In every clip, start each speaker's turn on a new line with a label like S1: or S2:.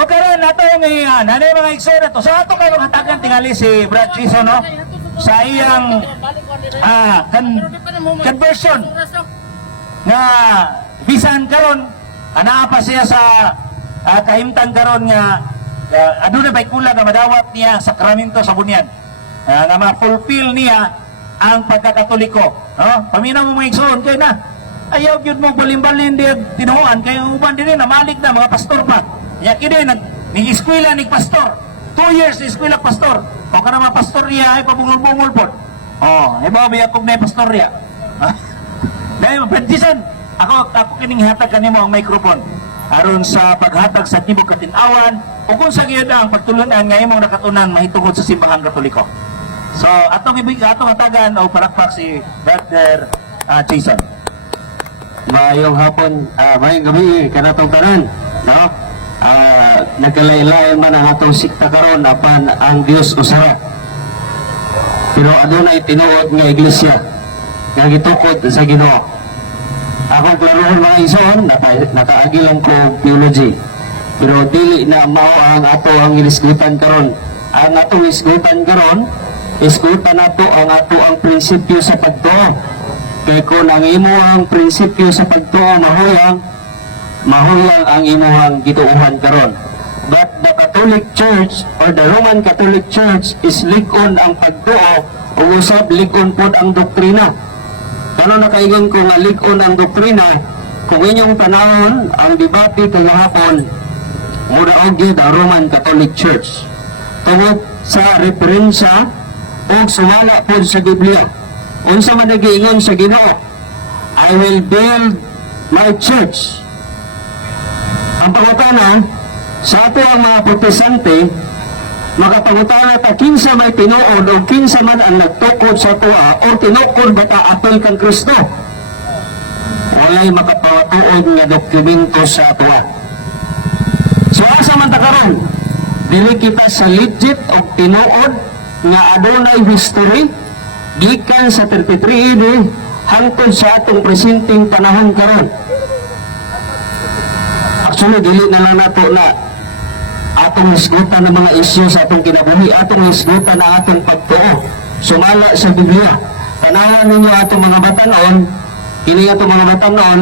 S1: O karon nato ngayon, ano yung mga eksena to? So ato kayo hatagan tingali si Brad Chiso, no? Sa iyang ah, kan, conversion nga bisan karon ana pa siya sa ah, kahimtang karon nga uh, aduna bay kulang nga madawat niya sa sakramento sa bunyan. Ah, nga ma-fulfill niya ang pagkakatoliko, no? Paminaw mo mga igsoon kay na ayaw gyud mo balimbalin di tinuan kay uban dinhi na malik na mga pastor pa. Ya kini nag ni eskwela ni pastor. Two years ni eskwela pastor. O kana mga pastor niya ay pabungol-bungol po. Oh, ibaw biya kog na pastor niya. Dahil Bentisan, ako ako kining hatag kanimo ang microphone aron sa paghatag sa tibok katinawan o kung sa giyod ang pagtulunan nga imong nakatunan mahitungod sa simbahan katoliko. So, atong ibig atong hatagan o parakpak si Brother uh, Jason.
S2: Mayong hapon, ah, mayong gabi kanatong tanan, no? Ah, nagkalailayan man ang atong sikta karon apan ang Dios usara. Pero adunay tinuod nga iglesia nga gitukod sa Ginoo. Ako planuhon mga ison, naka, nakaagi lang ko theology. Pero dili na mao ang ato ang inisgutan karon. Ang atong isgutan karon, isgutan nato ang ato ang prinsipyo sa pagtuo. Kay kung ang imuhang prinsipyo sa pagtuo mahuyang, mahuyang ang imuhang gituuhan karon. But the Catholic Church or the Roman Catholic Church is likon ang pagtuo o usab likon pod ang doktrina. Ano nakaingon ko nga likon ang doktrina? Kung inyong panahon ang debate kagahapon mura og ang Roman Catholic Church. Tungod sa referensya o sumala pod sa Biblia. Unsa man nagiingon sa Ginoo? I will build my church ang pangutana sa ato ang mga protestante makapangutana ta kinsa may tinuod o kinsa man ang nagtukod sa tuwa o tinukod ba ta apel kang Kristo? Walay makapangatuod nga dokumento sa tuwa so asa man ta dili kita sa legit o tinuod nga adunay history gikan sa 33 AD hangtod sa atong presenteng panahon karon actually dili na lang nato na atong hisgutan ng mga isyu sa atong kinabuhi atong hisgutan na atong pagtuo. Sumala sa Biblia. Tanawan ninyo atong mga batanon kini atong mga batanon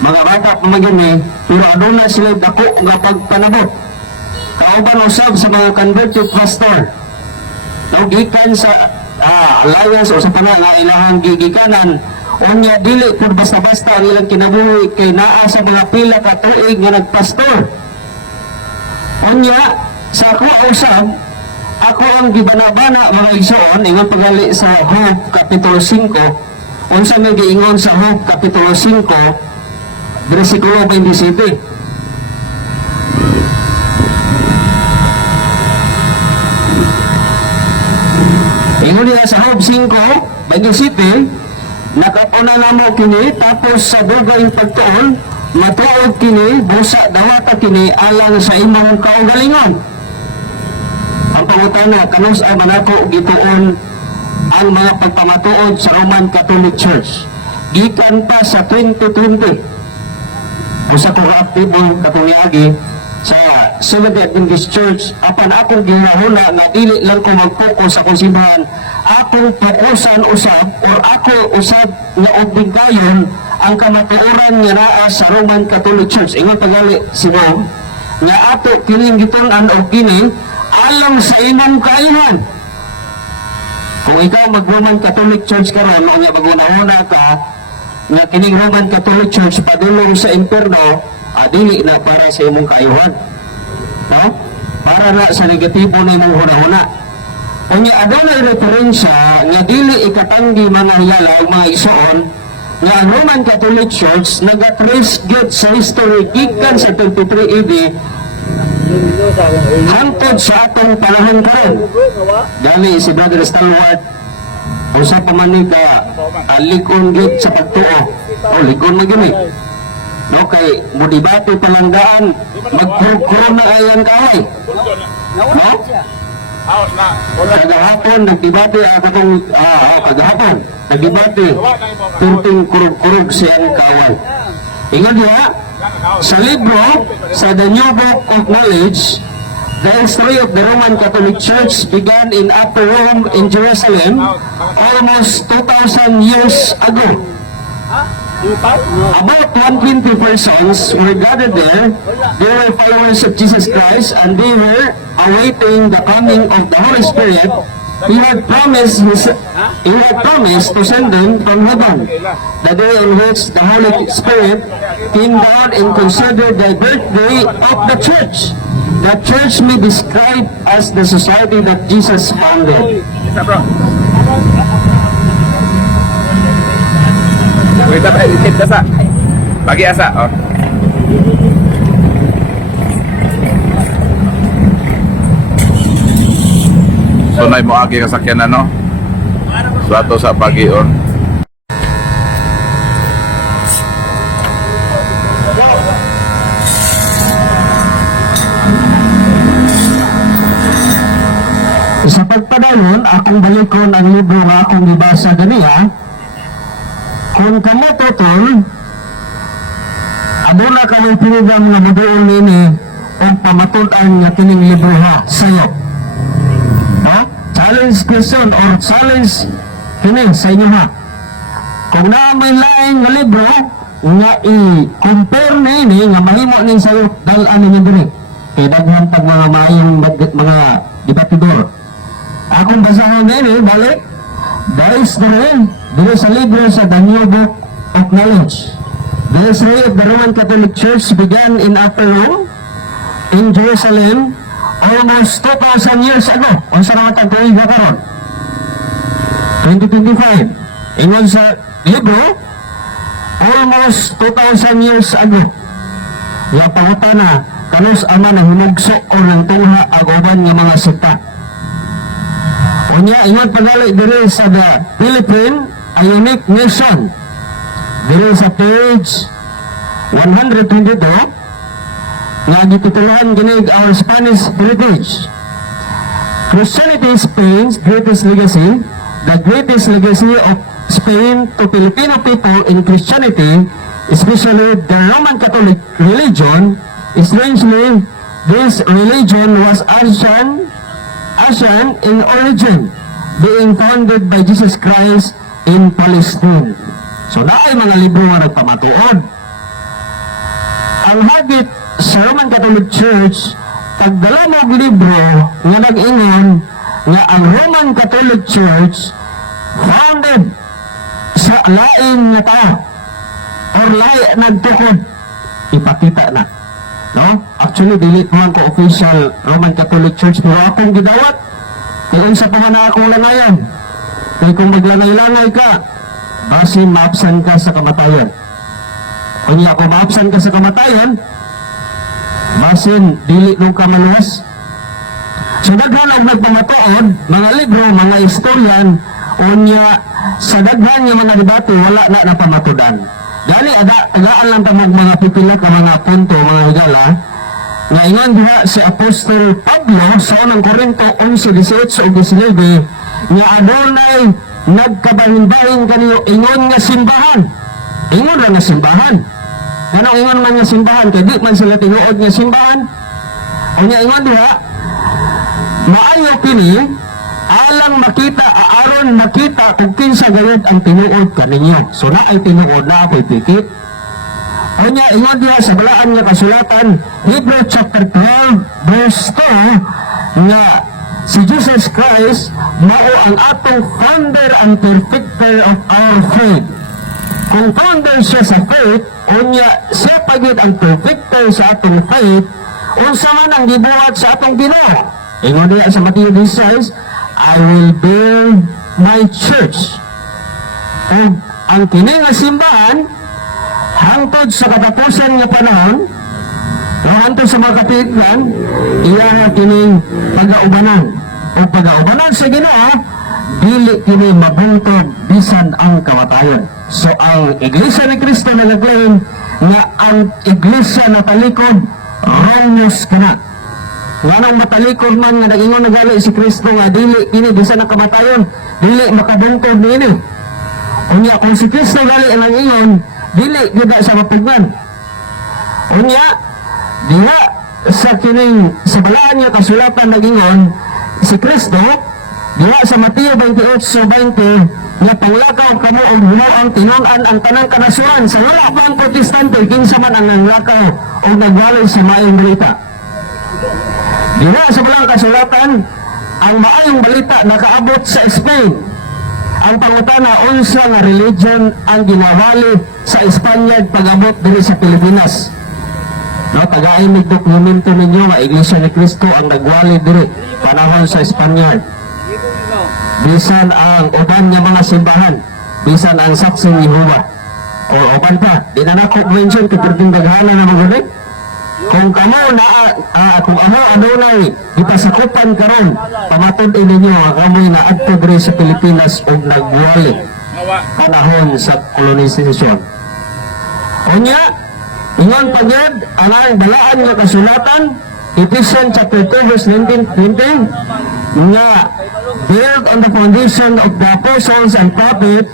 S2: mga bata pa magyani pero aduna sila dako nga pagpanabot? Kauban usab sa mga converted pastor. Now, gikan sa ah, alliance o sa pala nga ilahang gigikanan unya dili kun basta-basta ang ilang kinabuhi kay naa sa mga pila ka tuig nga nagpastor. Unya sa ako usab ako ang gibanabana mga igsoon ingon pagali sa Hope kapitulo 5 unsa may giingon sa Hope kapitulo 5 bersikulo 27 Ingon nila sa Hope 5, 27, Nakauna na mo kini tapos sa dugay pagtuon matuod kini busa dawata kini alang sa imong kaugalingon. Ang pangutana kanus ang manako gituon ang mga pagpamatuod sa Roman Catholic Church. Gikan pa sa 2020. Usa ko aktibo kapunyagi sa Seventh Adventist Church apan akong ginahuna na dili lang ko mag-focus sa kong simbahan akong fokusan usab or ako usab nga obligayon ang kamatuoran nga naa sa Roman Catholic Church. Ingon pagali si Bob nga ato kining gitun-an og kini alang sa imong kainan kung ikaw mag-Roman Catholic Church karon nga magunahuna ka nga kining Roman Catholic Church padulong sa impierno adili na para sa imong kaayuhan no? Para na sa negatibo na imong hunahuna. Unya adunay referensya nga dili ikatanggi mga hilala o mga isuon nga Roman Catholic Church nagatrace gid sa history gikan sa 23 AD hangtod sa atong panahon karon Dali si Brother Stalwart usa pa man ka uh, likon gid sa pagtuo. O likon man gini. No kay mo debate magkurkuro na ayan kaway. No? Kagahapon nagdebate ako kung ah, ah kagahapon nagdebate tunting kurug-kurug siyang kaway. Ingon diha sa libro sa The New Book of Knowledge, the history of the Roman Catholic Church began in Upper Rome in Jerusalem almost 2,000 years ago. About 120 persons were gathered there. They were followers of Jesus Christ and they were awaiting the coming of the Holy Spirit. He had promised his, he had promised to send them from heaven. The day on which the Holy Spirit came down and considered the birthday of the church. The church may be described as the society that Jesus founded.
S3: Wait asa. Bagi asa, oh. Sunay mo agi kasakyan ano? So ato sa pagion.
S2: Sa pagpadayon, akong balikon ang libro nga akong gibasa ganiya. Kung kamo totol, aduna kami program nga maduol nini o pamatutan nga kining libro ha sayo. Ha? Challenge question or challenge kini sa inyo ha. Kung na may laing nga libro nga i-compare nini nga mahimo ning sayo dalan ninyo diri. Kaya daghan pag mga maayong mga debatidor. Akong basahan din eh, balik. There is the way, there is a libro sa the New Book of Knowledge. The history of the Roman Catholic Church began in Upper Rome, in Jerusalem, almost 2,000 years ago. O sa naman tagtuig na karon? 2025. Ingon sa libro, almost 2,000 years ago. Nga pangutana, kanus ama na hinugso o ng tuha ang nga mga sita. Unya, ingon pagali diri sa the Philippine, a unique nation. Diri sa page 122, nga gitutuluhan ginig our Spanish heritage. Christianity is Spain's greatest legacy. The greatest legacy of Spain to Filipino people in Christianity, especially the Roman Catholic religion, strangely, this religion was Asian Asian in origin, being founded by Jesus Christ in Palestine. So naay mga libro nga nagpamatuod. Ang habit sa Roman Catholic Church, pagdalamog libro nga nag-ingon nga ang Roman Catholic Church founded sa lain nga tao or lahi nagtukod. Ipakita na. No? Actually dili man ko official Roman Catholic Church pero akong gidawat. Kay unsa pa man akong lanayan. Kay kung maglanay-lanay ka basin maapsan ka sa kamatayon kung ako maapsan ka sa kamatayon basin dili nung ka maluwas So daghan og nagpamatuod, mga libro, mga istoryan, unya sa daghan nga mga debate wala na napamatudan. Gani ada agaan lang pa mag mga pipila ka mga punto, mga higala. Nga ingon diha si Apostol Pablo sa unang Korinto 11:18 ug 19 nga adunay nagkabahin-bahin kaniyo ingon nga simbahan. Ingon ra nga simbahan. Ingon man nga simbahan kay di man sila tinuod nga simbahan. Unya ingon diha maayo kini alang makita aaron makita kung kinsa gayud ang tinuod kaninyo so na ay tinuod na ako'y pikit Unya, ingon diha sa balaan nga kasulatan, Hebrew chapter 12, verse 2, nga si Jesus Christ mao ang atong founder and perfecter of our faith. Kung founder siya sa faith, unya siya pagid ang perfecter sa atong faith, unsa man ang gibuhat sa atong Ginoo. Ingon diha sa Matthew 16, I will build my church. Ug ang kini simbahan hangtod sa katapusan nga panahon o hangtod sa mga kapitlan iya kining pagaubanan o pagaubanan sa Ginoo dili kini mabuntog bisan ang kamatayon so ang iglesia ni Kristo na naglain nga ang iglesia na talikod Romulus kana Nganong matalikod man nga nagingon nagali si Kristo nga dili kini bisan ang kamatayon dili makabuntog niini Unya kung si Kristo gali ang ingon, dili gyud sa mapigman. Unya, diha sa kining sa balaan niya kasulatan nagingon si Kristo diha sa Mateo 28:20 nga panglakaw kamo og ang tinunan ang tanang kanasuran sa wala pa ang protestante kinsa man ang nanglakaw o nagwalay sa maayong balita. Diha sa balang kasulatan ang maayong balita nakaabot sa Spain ang pangutana unsa nga religion ang ginawali sa Espanya pag-abot diri sa Pilipinas. No, tagain mig dokumento ninyo nga Iglesia ni Cristo ang nagwali diri panahon sa Espanyol. Bisan ang uban nga mga simbahan, bisan ang saksi ni Jehovah. O uban pa, di na nako mention kay daghana na mga kung kamo na ah, kung amo adunay gipasakupan karon pamatud ninyo ang amoy na adto sa Pilipinas ug nagwali panahon sa kolonisasyon. Unya, ingon pa gyud anang balaan nga kasulatan Ephesians chapter 2 verse 19 20 nga build on the foundation of the apostles and prophets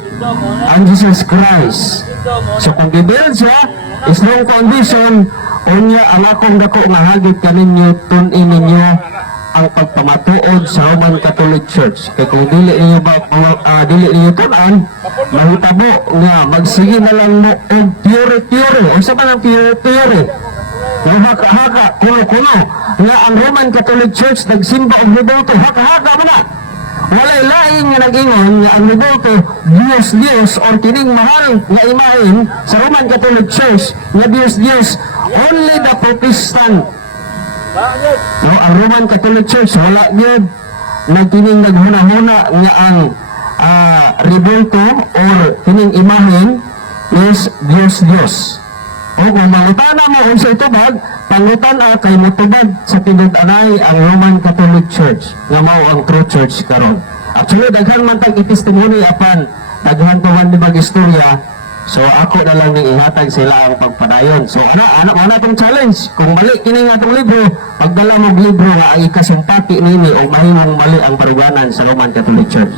S2: and Jesus Christ. So kung gibuild siya, strong condition, unya ang akong dako nga hagit kaninyo tun-in ninyo ang pagpamatuod sa Roman Catholic Church. Kaya kung dili niyo ba uh, dili niyo tunan, mahitabo nga magsige na lang mo og pure pure. Unsa man ang pure pure? Nga haka-haka, kuno-kuno. Nga ang Roman Catholic Church nagsimba og liboto, haka-haka mo na. Walay laing nga nag-ingon nga ang liboto, Diyos Diyos or kining mahal nga imahin sa Roman Catholic Church nga Diyos Diyos only the Protestant No, ang Roman Catholic Church wala gyud nagkining naghuna-huna nga ang ah, rebulto or kining imahen is Dios Dios. O kung mangutana mo kung sa itubag, pangutana kay mutubag sa pinag-anay ang Roman Catholic Church nga mao ang true church karon. Actually, daghan man tag itistimony apan daghan man di istorya So ako na lang ning ihatag sila ang pagpadayon. So ana ana ana tong challenge. Kung mali kini nga tong libro, pagdala mo og libro nga ang ikasumpati nini o mahimong mali ang barganan sa Roman Catholic Church.